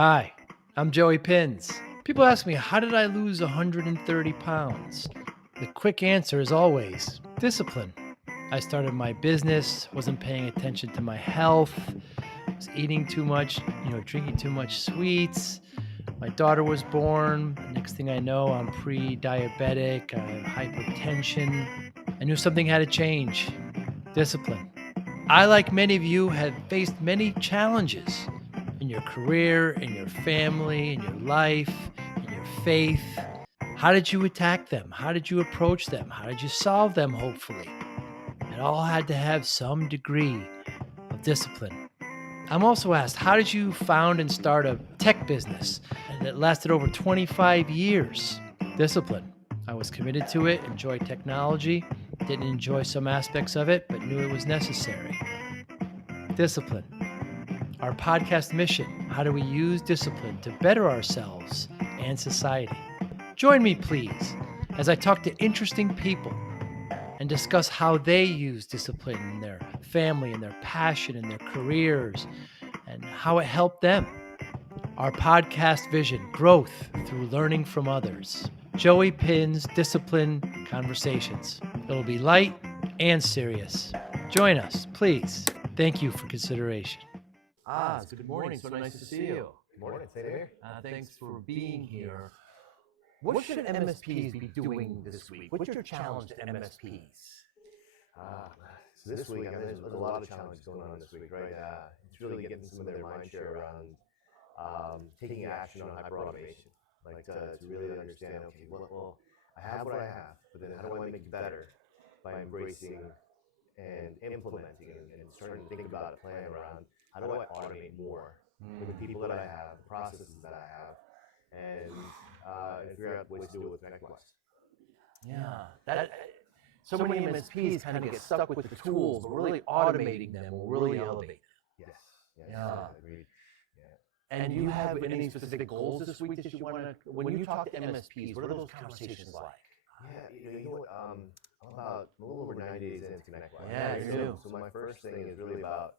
Hi, I'm Joey Pinz. People ask me, how did I lose 130 pounds? The quick answer is always discipline. I started my business, wasn't paying attention to my health, was eating too much, drinking too much sweets. My daughter was born. Next thing I know, I'm pre-diabetic, I have hypertension. I knew something had to change. Discipline. I, like many of you, have faced many challenges in your career, in your family, in your life, in your faith. How did you attack them? How did you approach them? How did you solve them, hopefully? It all had to have some degree of discipline. I'm also asked, how did you found and start a tech business that lasted over 25 years? Discipline. I was committed to it, enjoyed technology, didn't enjoy some aspects of it, but knew it was necessary. Discipline. Our podcast mission: how do we use discipline to better ourselves and society? Join me, please, as I talk to interesting people and discuss how they use discipline in their family, in their passion, in their careers, and how it helped them. Our podcast vision: growth through learning from others. Joey Pinz Disciple Conversations. It'll be light and serious. Join us, please. Thank you for consideration. Good morning. So nice to see you. Good morning, same here. Thanks for being here. What should MSPs be doing this week? What's your challenge to MSPs? So this week, there's a lot of challenges going on this week, right? It's really getting some of their mind share around taking action on hyperautomation, like to really understand, okay, well, I have what I have, but then how do I make it better by embracing and implementing and starting to think about it, plan around how do I automate more with the people that I have, the processes that I have, and figure out ways to do it with ConnectWise. Yeah, so many MSPs kind of get stuck with the tools, but really automating them will really elevate them. Yeah. Agreed. And do you have any specific goals this week that you want to, when you talk to MSPs, what are those conversations like? Yeah, you know what? I'm about a little over 90 days into ConnectWise. Yeah, you're new. So my first thing is really about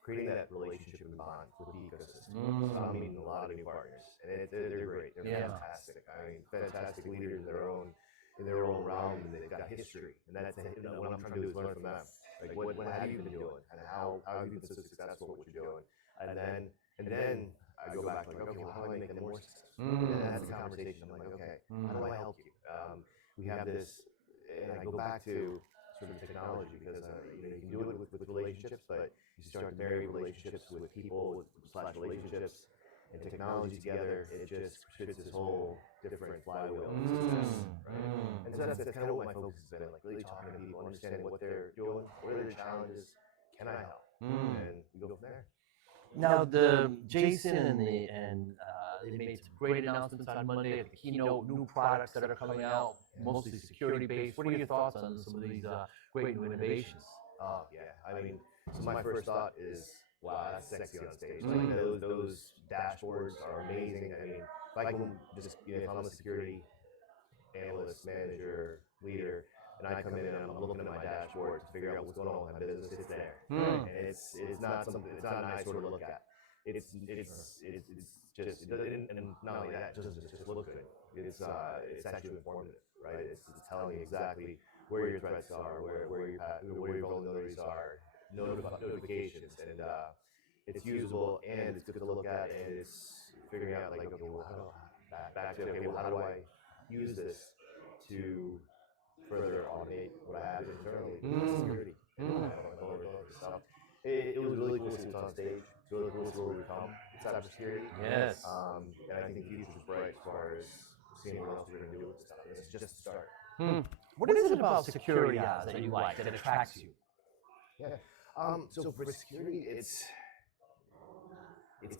creating that relationship and bond with the ecosystem. So I'm meeting a lot of new partners, and they're great. They're fantastic. I mean, fantastic leaders in their own realm, and they've got history. And that's what I'm trying to do is learn from them. Like, what have you been doing, and how have you been so successful at what you're doing? And then I go back to like, okay, well, how do I make them more successful? And that's the conversation. I'm like, okay, how do I help you? We have this, and I go back to sort of technology because you can do it with relationships, but you start to marry relationships with people, slash relationships, and technology together. It just creates this whole different flywheel success, right? And so that's kind of what my focus has been, like really talking to people, understanding what they're doing, what are their challenges, can I help, and we go from there. Now, the Jason and they made some great announcements on Monday at the keynote, new products that are coming out, mostly security based. What are your thoughts on some of these great new innovations? Oh yeah, I mean, so my first thought is, wow, that's sexy on stage. Like those dashboards are amazing. I mean, if I can just, if I'm a security analyst, manager, leader, and I come in and I'm looking at my dashboard to figure out what's going on with my business, it's there. And it's not something, it's not a nice sort of look at. It's just, and not only that, it doesn't just look good. It's actually informative, right? It's telling you exactly where your threats are, where your vulnerabilities are, notifications, and it's usable, and it's good to look at, and it's figuring out like, okay, well, how do I use this to further automate what I have internally with security and vulnerability. So it was really cool to see what's on stage. It's really cool to see where we come with cybersecurity. Yes. And I think the future's bright as far as seeing what else we're going to do with this stuff. And it's just the start. What is it about security that you like, that attracts you? Yeah. So for security, it's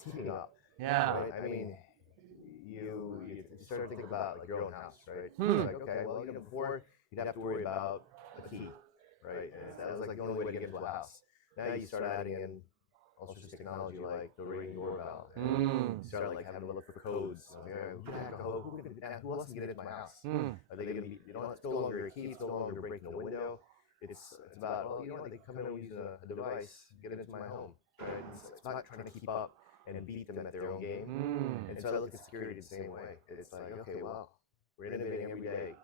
keeping up. Yeah. Right? I mean, you start to think about like your own house, right? Like, okay, well, before you'd have to worry about a key, right? And that was like the only way to get into a house. Now you start adding in all sorts of technology like the ring doorbell. And you start like having to look for codes. Who else can get into my house? Are they going to be? It's no longer a key. It's no longer breaking a window. It's about, well, they come in and use a device, get into my home. Right? It's about trying to keep up and beat them at their own game. And so I look at security the same way. It's like, okay, well, we're innovating every day.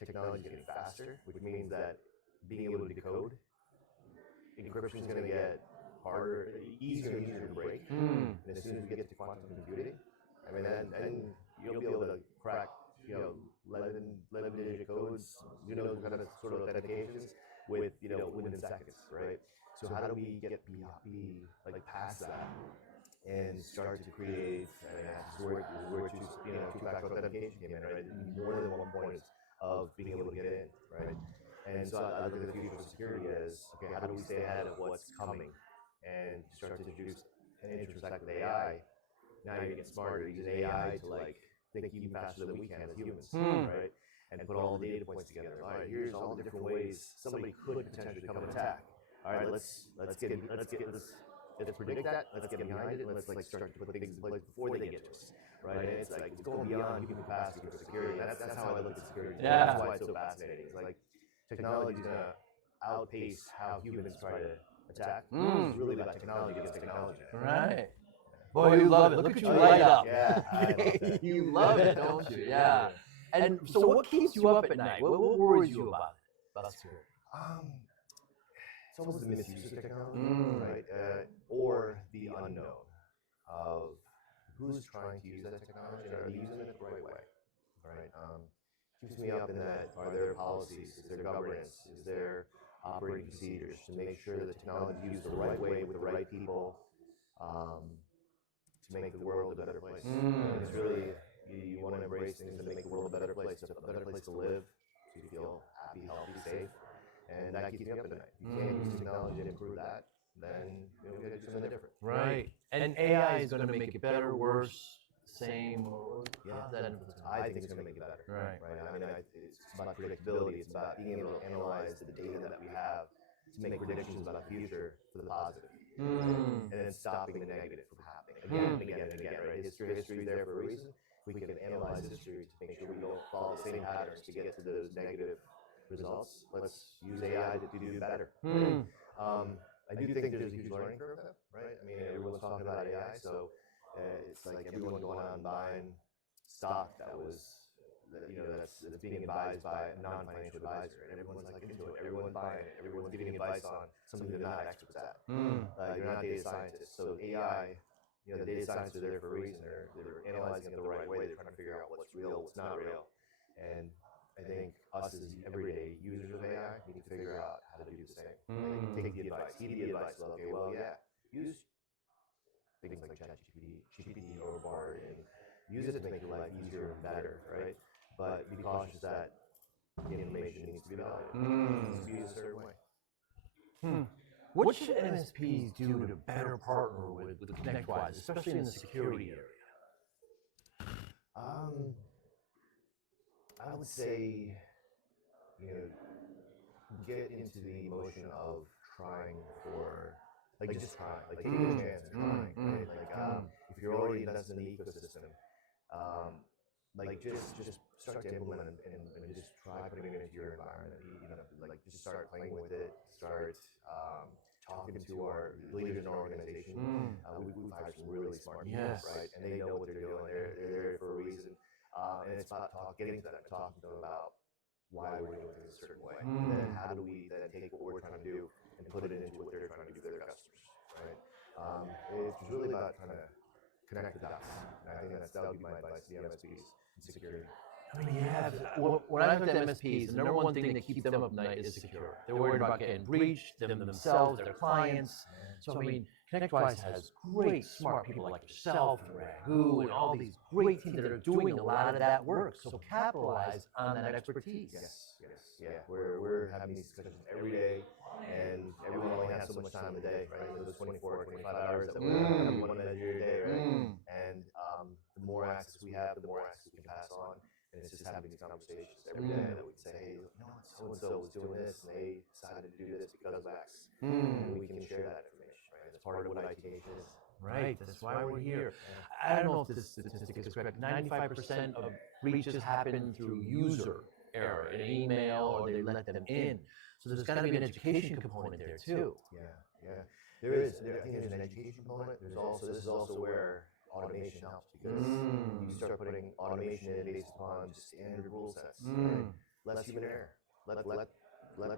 Technology is getting faster, which means that being able to decode, encryption is going to get harder, easier and easier to break. And as soon as we get to quantum computing, I mean, then you'll be able to crack, 11-digit codes, kind of sort of authentications with, within seconds, right? So how do we get past that and start to create, where two-factor authentication came in, right? More than one point of being able to get in, right? And so I look at the future of security as, okay, how do we stay ahead of what's coming and start to introduce and intersect with AI? Now you're getting smarter, using AI to think even faster than we can as humans, right? And put all the data points together. All right, here's all the different ways somebody could potentially come and attack. All right, let's predict that. Let's get behind it, and let's start to put things in place before they get to us, right? And it's going beyond human capacity for security. And that's how I look at security. Yeah. That's why it's so fascinating. It's technology is gonna outpace how humans try to attack. It's really about technology against technology. Right. Boy, you love it. Look at you light up. Yeah, I love that. You love it, don't you? Yeah. And so what keeps you up at night? What worries you about security? It's almost the misuse of technology, right? Or the unknown of who's trying to use that technology and are they using it the right way, right? Keeps me up in that, are there policies, is there governance, is there operating procedures to make sure that the technology is used the right way with the right people to make the world a better place. And it's really, you want to embrace things that make the world a better place to live, so you feel happy, healthy, safe. And that keeps me up at night. If you can't use technology to improve that, then we got to do something different. Right. And AI is going to make it better, worse, same, or how's that influence? I think it's going to make it better. Right. I mean, it's about predictability. It's about being able to analyze the data that we have to make predictions about the future for the positive. And then stopping the negative from happening again and again and again, right? History is there for a reason. We can analyze history to make sure we don't follow the same patterns to get to those negative results. Let's use AI to do better. I do think there's a huge learning curve, right? I mean, everyone's talking about AI, so it's like everyone's going out and buying stock that's being advised by a non-financial advisor, and everyone's into it. Everyone's buying it. Everyone's giving advice on something they're not experts at. You're not data scientists, so AI. The data scientists are there for a reason. They're analyzing it the right way. They're trying to figure out what's real, what's not real, and I think us as everyday users of AI need to figure out how to do the same. Take the advice, heed the advice. Okay, well, yeah, use things like ChatGPT or Bard, and use it to make your life easier and better, right? But be cautious that the information needs to be validated. It needs to be used a certain way. What should MSPs do to better partner with ConnectWise, especially in the security area? I would say, get into the emotion of trying for, just trying, taking a chance and trying, right? If you're already invested in the ecosystem, just start to implement and just try putting it into your environment. Just start playing with it. Start talking to our leaders in our organization. We've hired some really smart people, right? And they know what they're doing. They're there for a reason. And it's about getting to them, talking to them about why we're doing things a certain way. And then how do we then take what we're trying to do and put it into what they're trying to do for their customers, right? It's really about trying to connect the dots. And I think that would be my advice to the MSPs in security. I mean, when I look at MSPs, the number one thing that keeps them up at night is security. They're worried about getting breached, them themselves, their clients. So, I mean, ConnectWise has great, smart people like yourself and Raghu and all these great teams that are doing a lot of that work. So capitalize on that expertise. Yes. Yeah, we're having these discussions every day, and everyone only has so much time in the day, right? Those 24, 25 hours that we're having one measure a day, right? And the more access we have, the more access we can pass on. And it's just having these conversations every day that we say, hey, so-and-so was doing this, and they decided to do this because of X. And we can share that information, right? That's part of what ITcation is. Right, that's why we're here. I don't know if this statistic is correct. 95% of breaches happen through user error, an email, or they let them in. So there's got to be an education component there too. Yeah. I think there's an education component. This is also where automation helps, because you start putting automation in based upon just standard rule sets, right? Less human error. Let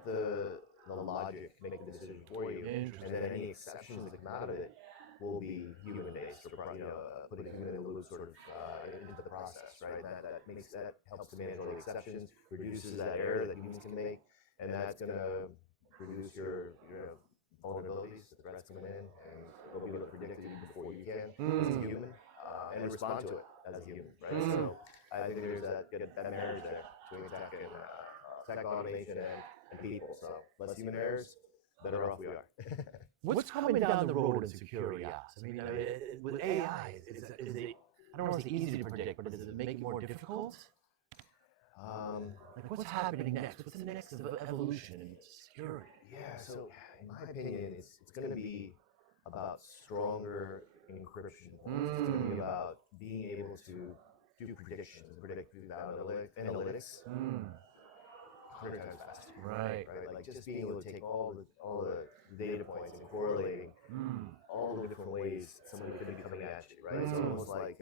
the logic make the decision for you, and then any exceptions that come out of it will be human based, or putting human in the loop sort of into the process, right? That helps to manage all the exceptions, reduces that error that humans can make, and that's going to reduce your vulnerabilities, the threats coming in, and they'll be able to predict it before you can as a human, and respond to it as a human, right? So I think there's that marriage there between tech automation and people. So less human errors, better off we are. What's coming down the road in security ops? I mean, with AI, is it, I don't want to say easy to predict, but does it make it more difficult? Like, what's happening next? What's the next evolution in security? Yeah, so in my opinion, it's going to be about stronger encryption points. It's going to be about being able to do predictions, predict through analytics 100 times faster. Right. Like just being able to take all the data points and correlating all the different ways somebody could be coming at you, right? It's almost like,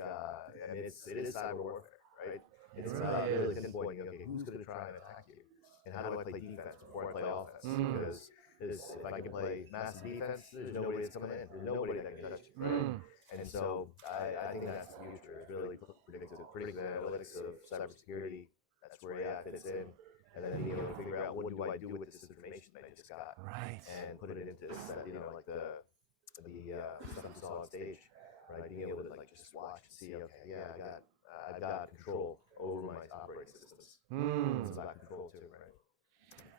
it is cyber warfare, right? It's about really pinpointing, okay, who's going to try and attack you? And how do I play defense before I play offense? Because if I can play massive defense, there's nobody that's coming in. There's nobody that can touch you, right? And so I think that's the future. It's really predictive analytics of cybersecurity. That's where AI fits in. And then being able to figure out, what do I do with this information that I just got? Right. And put it into, like the stuff you saw on stage, right? Being able to like just watch and see, okay, yeah, I've got control over my operating systems. It's about control too, right?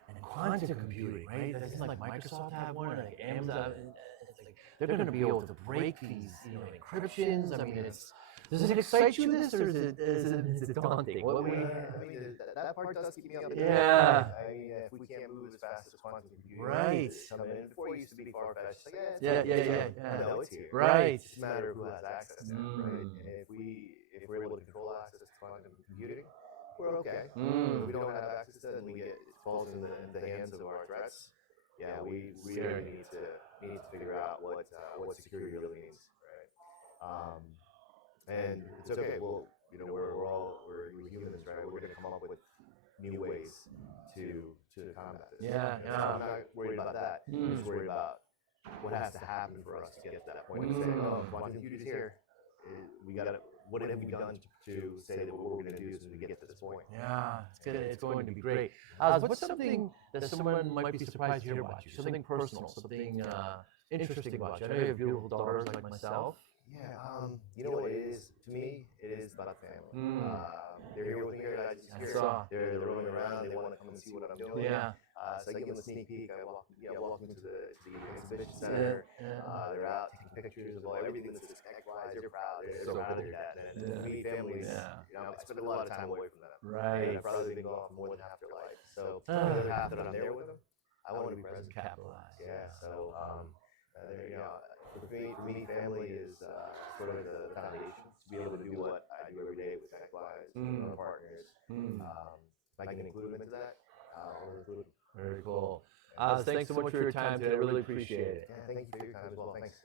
And quantum computing, right? Doesn't like Microsoft have one, like Amazon? It's like they're going to be able to break these, encryptions. I mean, does it excite you, this, or is it daunting? That part does keep me up. Yeah. I mean, if we can't move as fast as quantum computing, Right. Before it used to be far-fetched. Like, Yeah. I know it's here. Right. It's just a matter of who has access to it, right? And if we're able to control access to quantum computing, we're okay. If we don't have access to it, and it falls in the hands of our threats, yeah, we really need to figure out what security really means, right? And it's okay. Well, we're humans, right? We're going to come up with new ways to combat this. Yeah. So I'm not worried about that. I'm just worried about what has to happen for us to get to that point of saying, quantum computing's here. What have we done to say that what we're going to do as we get to this point? Yeah, it's going to be great. What's something that someone might be surprised to hear about you? Something personal, something interesting about you? I know you have beautiful daughters like myself. Yeah, you know what it is? To me, it is about family. They're here with me here at IGC. They're roaming around. They want to come and see what I'm doing. Yeah. So I give them a sneak peek. I walk them to the exhibition center. They're out taking pictures of everything that's tech-wise. They're proud. They're so proud of their dad. And to me, families, I spend a lot of time away from them. Right. I've probably been gone more than half their life. So the other half that I'm there with them, I want to be present. Capitalize. Yeah. So for me, family is sort of the foundation to be able to do what I do every day with tech-wise, with our partners. If I can include them into that, I'll include them. Very cool. Thanks so much for your time today. I really appreciate it. Yeah, thank you for your time as well. Thanks.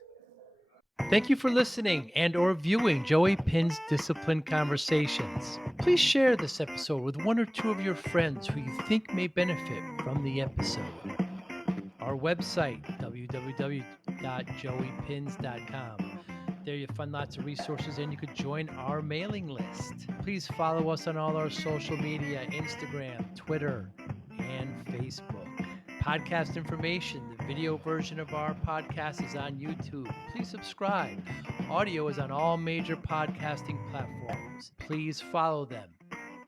Thank you for listening and or viewing Joey Pinz Disciple Conversations. Please share this episode with one or two of your friends who you think may benefit from the episode. Our website, www.joeypinz.com. There you'll find lots of resources and you could join our mailing list. Please follow us on all our social media, Instagram, Twitter, and Facebook. Podcast information, the video version of our podcast is on YouTube. Please subscribe. Audio is on all major podcasting platforms. Please follow them.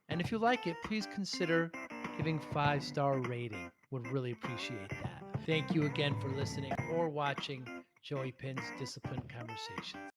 And if you like it, please consider giving 5-star rating. Would really appreciate that. Thank you again for listening or watching Joey Pinz Disciple Conversations.